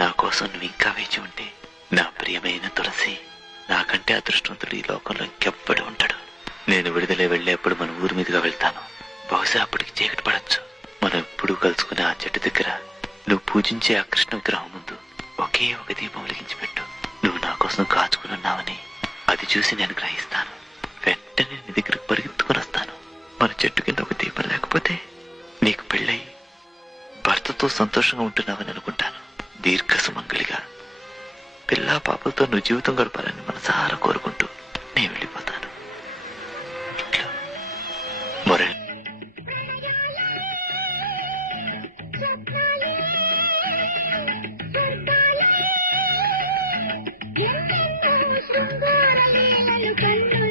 నా కోసం నువ్వు ఇంకా వేచి ఉంటే, నా ప్రియమైన తులసి, నాకంటే అదృష్టవంతుడు ఈ లోకంలో ఇంకెప్పుడు ఉంటాడు. నేను విడుదల వెళ్ళేప్పుడు మన ఊరి మీదుగా వెళ్తాను. బహుశా అప్పటికి చీకటి పడచ్చు. మనం ఎప్పుడూ కలుసుకునే ఆ చెట్టు దగ్గర నువ్వు పూజించే ఆ కృష్ణ విగ్రహం ముందు ఒకే ఒక దీపం వెలిగించి పెట్టు. నువ్వు నా కోసం కాచుకుని ఉన్నావని అది చూసి నేను గ్రహిస్తాను. వెంటనే నీ దగ్గరకు పరిగెత్తుకుని వస్తాను. మన చెట్టు కింద ఒక దీపం లేకపోతే నీకు పెళ్ళై భర్తతో సంతోషంగా ఉంటున్నావని అనుకుంటాను. దీర్ఘ సుమంగళిగా పిల్లా పాపలతో నువ్వు జీవితం గడపాలని మనసారా కోరుకుంటూ నేను వెళ్ళిపోతాను. ఇంట్లో మురళి. శృంగార లీలలు కన్ను